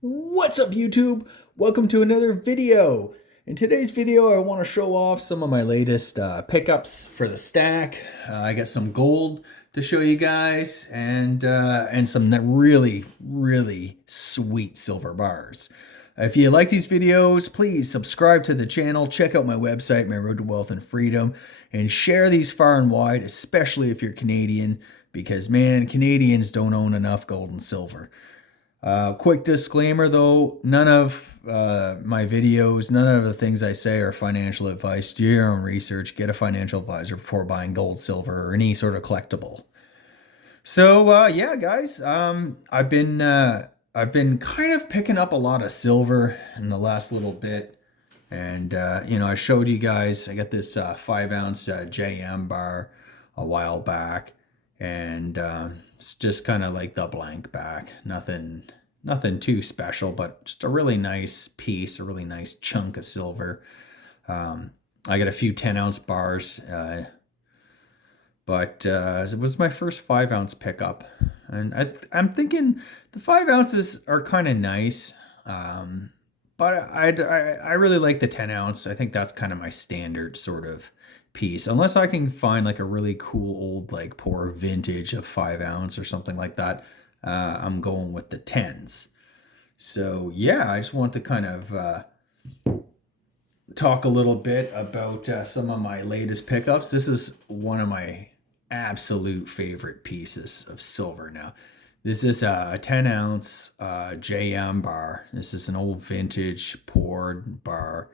What's up, YouTube? Welcome to another video. In today's video, I want to show off some of my latest pickups for the stack. I got some gold to show you guys, and some really sweet silver bars. If you like these videos, please subscribe to the channel, check out my website, My Road to Wealth and Freedom, and share these far and wide, especially if you're Canadian, because man, Canadians don't own enough gold and silver. Quick disclaimer though, none of my videos, none of the things I say are financial advice. Do your own research, get a financial advisor before buying gold, silver, or any sort of collectible. So yeah, guys, I've been kind of picking up a lot of silver in the last little bit, and I showed you guys. I got this 5 ounce JM bar a while back, and it's just kind of like the blank back. Nothing too special, but just a really nice piece, a really nice chunk of silver. I got a few 10 ounce bars, but it was my first 5 ounce pickup, and I'm thinking the 5 ounces are kind of nice. But I really like the 10 ounce. I think that's kind of my standard sort of piece, unless I can find like a really cool old like poor vintage of 5 ounce or something like that. I'm going with the tens. So yeah, I just want to kind of talk a little bit about some of my latest pickups. This is one of my absolute favorite pieces of silver now. This is a 10 ounce JM bar. This is an old vintage poured bar.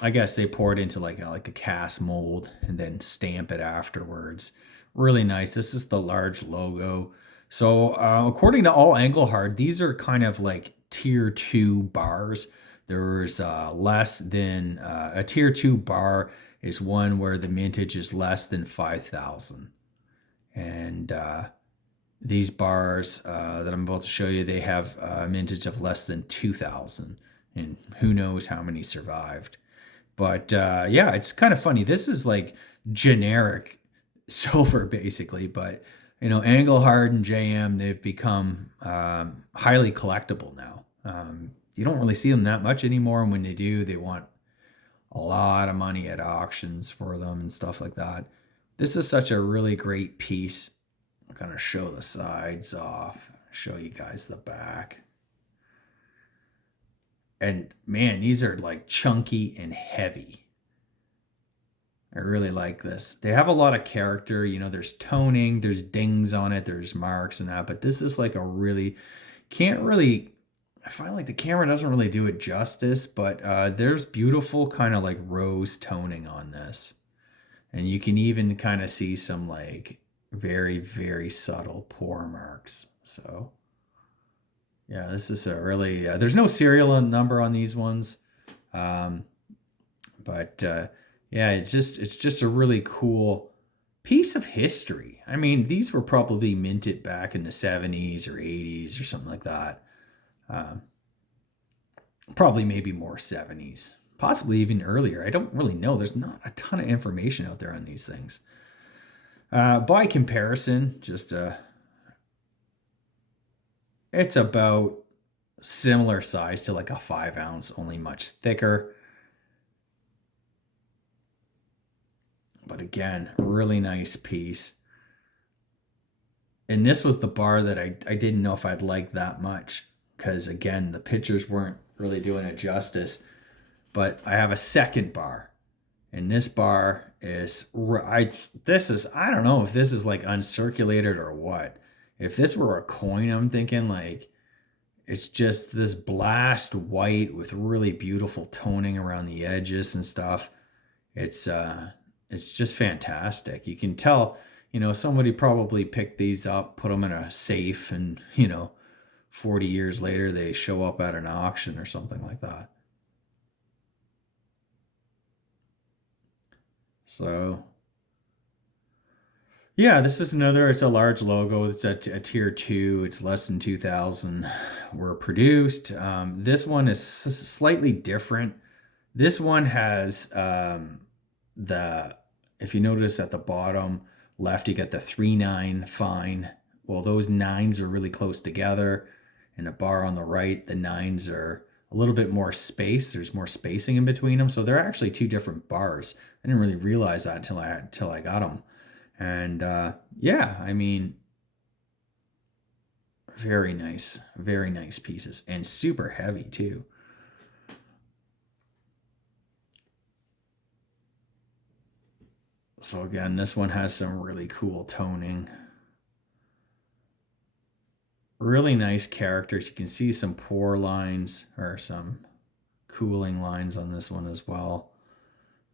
I guess they pour it into like a cast mold and then stamp it afterwards. Really nice. This is the large logo. So according to All Anglehard, these are kind of like tier 2 bars. There's less than a tier 2 bar is one where the mintage is less than 5,000. And these bars that I'm about to show you, they have a mintage of less than 2,000. And who knows how many survived. But yeah, it's kind of funny. This is like generic silver basically, but Engelhard and JM, they've become highly collectible now. You don't really see them that much anymore, and when they do, they want a lot of money at auctions for them and stuff like that. This is such a really great piece. I'm gonna show the sides off, show you guys the back. And man, these are like chunky and heavy. I really like this. They have a lot of character. There's toning, there's dings on it, there's marks and that, but this is like a really, can't really, I find like the camera doesn't really do it justice, but there's beautiful kind of like rose toning on this. And you can even kind of see some like very subtle pore marks. So yeah, this is a really, there's no serial number on these ones. But yeah, it's just a really cool piece of history. I mean, these were probably minted back in the 70s or 80s or something like that. Probably maybe more 70s, possibly even earlier. I don't really know. There's not a ton of information out there on these things. By comparison, it's about similar size to like a 5 ounce, only much thicker. But again, really nice piece. And this was the bar that I didn't know if I'd like that much, because again, the pictures weren't really doing it justice. But I have a second bar, and this bar is I don't know if this is like uncirculated or what. If this were a coin, I'm thinking like it's just this blast white with really beautiful toning around the edges and stuff. It's just fantastic. You can tell, somebody probably picked these up, put them in a safe, and 40 years later they show up at an auction or something like that. So yeah, this is another, it's a large logo. It's a tier 2. It's less than 2,000 were produced. This one is slightly different. This one has the if you notice at the bottom left, you get the 3-9 fine. Well, those nines are really close together. and a bar on the right. The nines are a little bit more space. There's more spacing in between them, so they're actually two different bars. I didn't really realize that until I got them, and yeah, I mean, very nice pieces, and super heavy too. So again, this one has some really cool toning. Really nice characters. You can see some pour lines or some cooling lines on this one as well.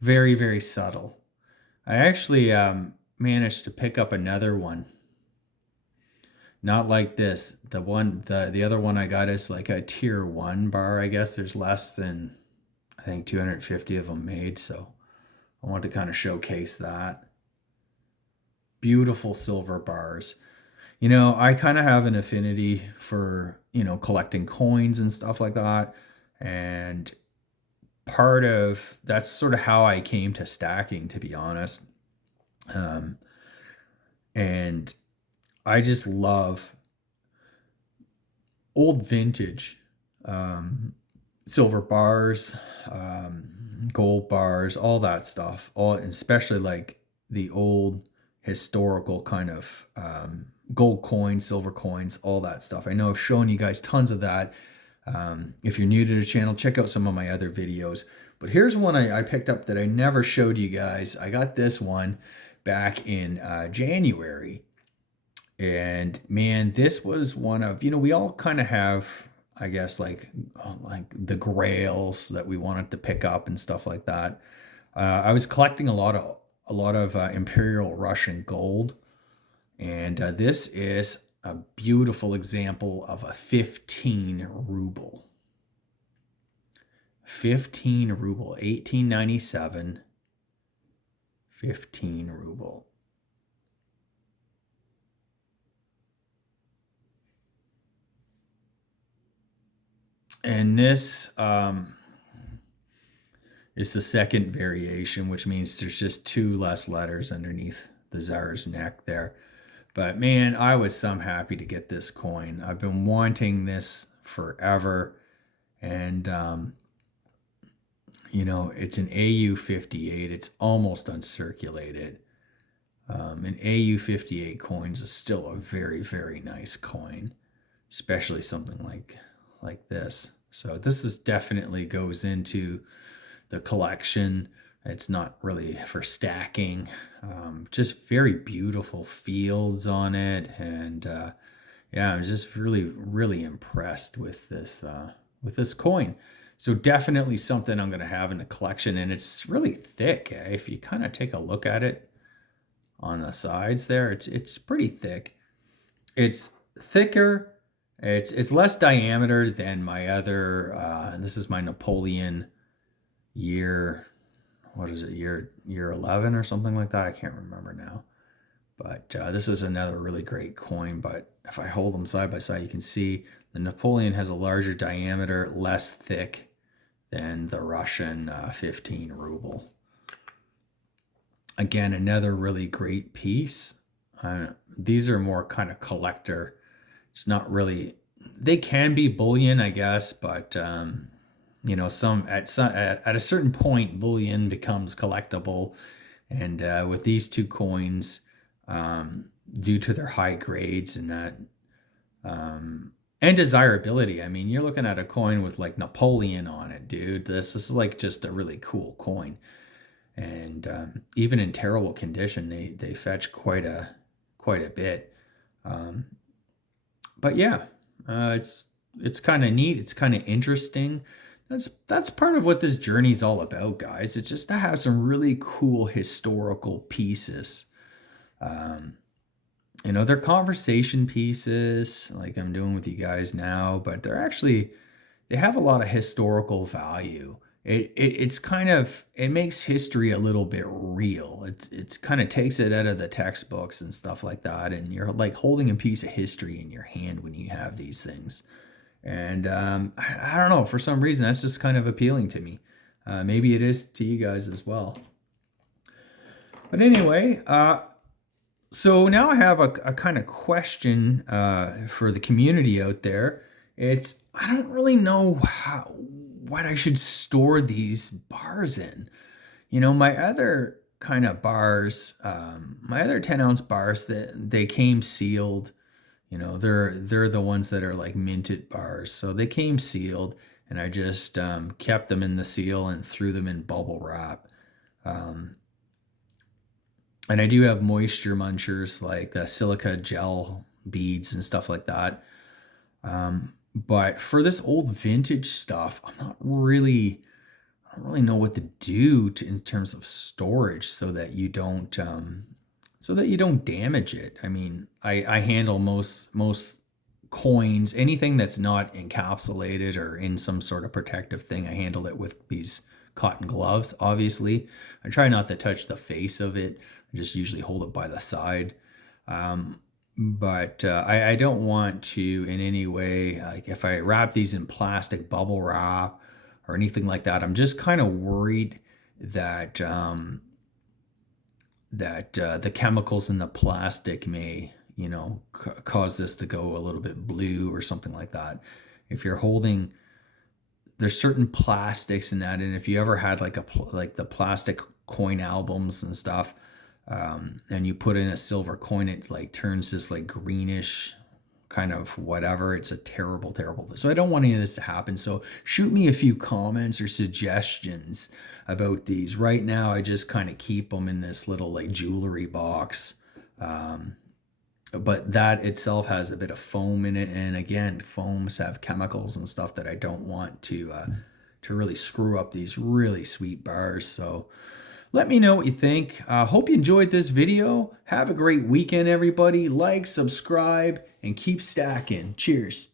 Very subtle. I actually managed to pick up another one. Not like this. The other one I got is like a tier 1 bar, I guess. There's less than, I think, 250 of them made, so I want to kind of showcase that. Beautiful silver bars. You know, I kind of have an affinity for, collecting coins and stuff like that. And part of that's sort of how I came to stacking, to be honest. Um, and I just love old vintage silver bars, gold bars, all that stuff. All, especially like the old historical kind of gold coins, silver coins, all that stuff. I know I've shown you guys tons of that. If you're new to the channel, check out some of my other videos. But here's one I picked up that I never showed you guys. I got this one back in January. And man, this was one of, we all kind of have, I guess, like the grails that we wanted to pick up and stuff like that. I was collecting a lot of Imperial Russian gold, and this is a beautiful example of a 15 ruble. 15 ruble, 1897. 15 ruble. And this is the second variation, which means there's just two less letters underneath the Tsar's neck there. But man, I was some happy to get this coin. I've been wanting this forever. And, it's an AU58. It's almost uncirculated. An AU58 coins is still a very nice coin, especially something like this. So this is definitely goes into the collection. It's not really for stacking. Just very beautiful fields on it, and yeah, I'm just really impressed with this coin. So definitely something I'm going to have in the collection, and it's really thick. If you kind of take a look at it on the sides there, it's pretty thick. It's thicker. It's less diameter than my other. This is my Napoleon year. What is it? Year 11 or something like that. I can't remember now. But this is another really great coin. But if I hold them side by side, you can see the Napoleon has a larger diameter, less thick than the Russian 15 ruble. Again, another really great piece. These are more kind of collector. It's not really, they can be bullion, I guess, but some at a certain point, bullion becomes collectible, and with these two coins, due to their high grades and that, and desirability. I mean, you're looking at a coin with like Napoleon on it, dude. This is like just a really cool coin, and even in terrible condition, they fetch quite a bit. But yeah, it's kind of neat. It's kind of interesting. That's part of what this journey's all about, guys. It's just to have some really cool historical pieces. They're conversation pieces like I'm doing with you guys now, but they have a lot of historical value. It's kind of, it makes history a little bit real. It's kind of takes it out of the textbooks and stuff like that, and you're like holding a piece of history in your hand when you have these things. And I don't know, for some reason that's just kind of appealing to me. Maybe it is to you guys as well. But anyway, so now I have a kind of question for the community out there. I don't really know what I should store these bars in. My other kind of bars, my other 10-ounce bars, that they came sealed. They're the ones that are like minted bars. So they came sealed, and I just kept them in the seal and threw them in bubble wrap. Um, and I do have moisture munchers like the silica gel beads and stuff like that. But for this old vintage stuff, I don't really know what to do in terms of storage so that you don't damage it. I mean, I handle most coins, anything that's not encapsulated or in some sort of protective thing. I handle it with these cotton gloves. Obviously, I try not to touch the face of it. I just usually hold it by the side. But I don't want to in any way, like if I wrap these in plastic bubble wrap or anything like that, I'm just kind of worried that the chemicals in the plastic may, cause this to go a little bit blue or something like that. If you're holding, there's certain plastics in that, and if you ever had like the plastic coin albums and stuff, and you put in a silver coin, it like turns this like greenish kind of whatever. It's a terrible, terrible. So I don't want any of this to happen. So shoot me a few comments or suggestions about these. Right now, I just kind of keep them in this little like jewelry box. But that itself has a bit of foam in it. And again, foams have chemicals and stuff that I don't want to really screw up these really sweet bars. So let me know what you think. Hope you enjoyed this video. Have a great weekend, everybody. Like, subscribe, and keep stacking. Cheers.